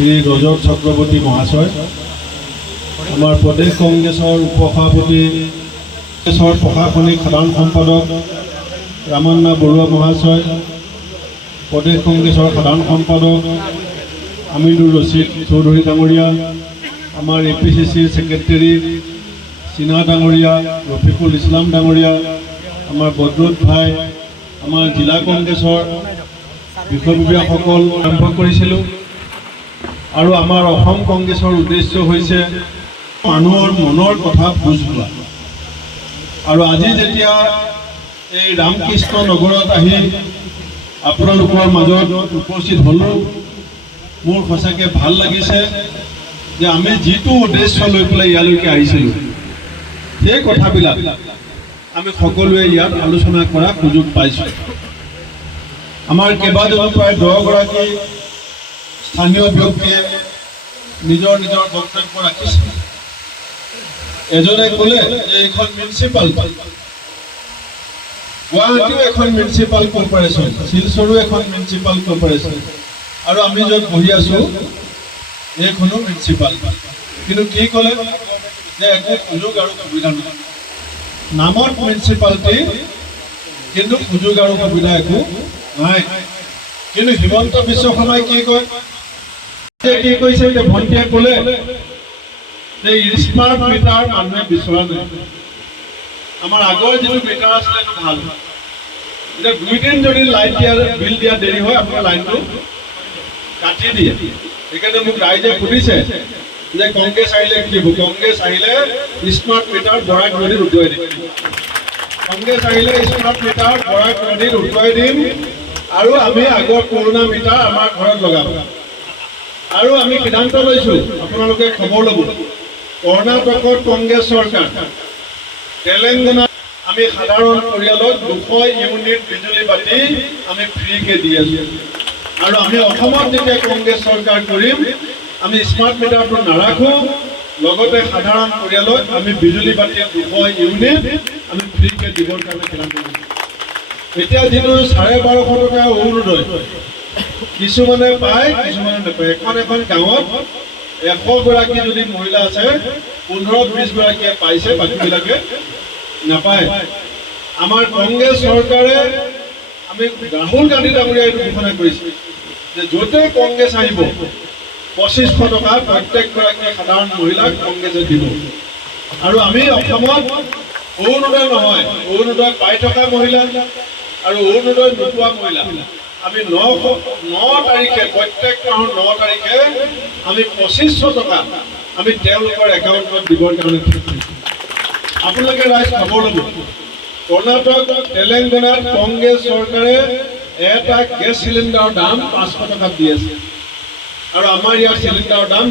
শ্ৰী ৰজত চক্ৰৱৰ্তী মহাশয়, আমাৰ প্ৰদেশ কংগ্ৰেছৰ উপসভাপতি, প্ৰশাসনিক সাধাৰণ সম্পাদক ৰামান্না বৰুৱা মহাশয়, প্ৰদেশ কংগ্ৰেছৰ সাধাৰণ সম্পাদক আমিনুৰ ৰছিদ চৌধুৰী ডাঙৰীয়া, আমাৰ APCCৰ ছেক্ৰেটাৰী সিনহা ডাঙৰীয়া, ৰফিকুল ইছলাম ডাঙৰীয়া, আমাৰ বদৰুদ ভাই, আমাৰ জিলা কংগ্ৰেছৰ বিষয়ববীয়াসকল আৰম্ভ কৰিছিলোঁ। আৰু আমাৰ অসম কংগ্ৰেছৰ উদ্দেশ্য হৈছে মানুহৰ মনৰ কথা বুজ লোৱা। আৰু আজি যেতিয়া এই ৰামকৃষ্ণ নগৰত আহি আপোনালোকৰ মাজত উপস্থিত হ'লোঁ, মোৰ সঁচাকৈ ভাল লাগিছে যে আমি যিটো উদ্দেশ্য লৈ পেলাই ইয়ালৈকে আহিছিলোঁ সেই কথাবিলাক আমি সকলোৱে ইয়াত আলোচনা কৰা সুযোগ পাইছোঁ। আমাৰ কেইবাজনো প্ৰায় 10 গৰাকী স্থানীয় ব্যক্তিয়ে নিজৰ নিজৰ বক্তব্য ৰাখিছে। এজনে ক'লে যে এইখন মিউনিচিপালিটি, গুৱাহাটীও এখন মিউনিচিপাল কৰ্পৰেশ্যন, শিলচৰো এখন মিউনিচিপাল কৰ্পৰেশ্যন, আৰু আমি য'ত বহি আছোঁ এইখনো মিউনিচিপাল। কিন্তু কি ক'লে যে একো সুযোগ আৰু সুবিধা নাই। নামত মিউনিচিপালিটি, কিন্তু সুযোগ আৰু সুবিধা একো নাই। কিন্তু হিমন্ত বিশ্ব শৰ্মাই কি কয়, কি কৈছে যে ভণ্টিয়ে ক'লে যে স্মাৰ্ট মিটাৰ মানুহে বিচৰা নাই। আমাৰ আগৰ যিটো মিটাৰ আছিলে সেইটো ভাল। এতিয়া 2 দিন যদি লাইট দিয়া বিল দিয়া দেৰি হয়, আপোনাৰ লাইনটো কাটি দিয়ে। সেইকাৰণে মোক ৰাইজে সুধিছে যে কংগ্ৰেছ আহিলে কি হ'ব। কংগ্ৰেছ আহিলে স্মাৰ্ট মিটাৰ বৰাক নদীত উটুৱাই দিম। কংগ্ৰেছ আহিলে স্মাৰ্ট মিটাৰ বৰাক নদীত উটুৱাই দিম, আৰু আমি আগৰ পুৰণা মিটাৰ আমাৰ ঘৰত লগাম। আৰু আমি সিদ্ধান্ত লৈছোঁ, আপোনালোকে খবৰ ল'ব, কৰ্ণাটকত কংগ্ৰেছ চৰকাৰ, তেলেংগানাত আমি সাধাৰণ পৰিয়ালক 200 ইউনিট বিজুলী বাতি আমি ফ্ৰীকৈ দি আছোঁ। আৰু আমি অসমত যেতিয়া কংগ্ৰেছ চৰকাৰ কৰিম, আমি স্মাৰ্ট মিটাৰটো নাৰাখোঁ, লগতে সাধাৰণ পৰিয়ালক আমি বিজুলী বাতিৰ 200 ইউনিট আমি ফ্ৰীকৈ দিবৰ কাৰণে সিদ্ধান্ত লৈছোঁ। এতিয়া যিটো 1250 টকা অৰুণোদয়, কিছুমানে পায়, কিছুমানে নাপায়। এখন গাঁৱত 100 গৰাকী যদি মহিলা আছে, 15-20 গৰাকীয়ে পাইছে, বাকীবিলাকে নাপায়। আমাৰ কংগ্ৰেছ চৰকাৰে, আমি ৰাহুল গান্ধী ডাঙৰীয়াই এইটো ঘোষণা কৰিছে যে য'তে কংগ্ৰেছ আহিব 2500 টকা প্ৰত্যেকগৰাকী সাধাৰণ মহিলাক কংগ্ৰেছে দিব। আৰু আমি অসমত অৰুণোদয় নহয়, অৰুণোদয় পাই থকা মহিলা আৰু অৰুণোদয় নোপোৱা মহিলা আমি 9 তাৰিখে, প্ৰত্যেক মাহৰ 9 তাৰিখে আমি 2500 টকা আমি তেওঁলোকৰ একাউণ্টত দিবৰ কাৰণে ঠিক কৰিছোঁ। আপোনালোকে ৰাইজ খবৰ ল'ব, কৰ্ণাটক, তেলেংগানাত কংগ্ৰেছ চৰকাৰে এটা গেছ চিলিণ্ডাৰৰ দাম 500 টকাত দি আছে, আৰু আমাৰ ইয়াৰ চিলিণ্ডাৰৰ দাম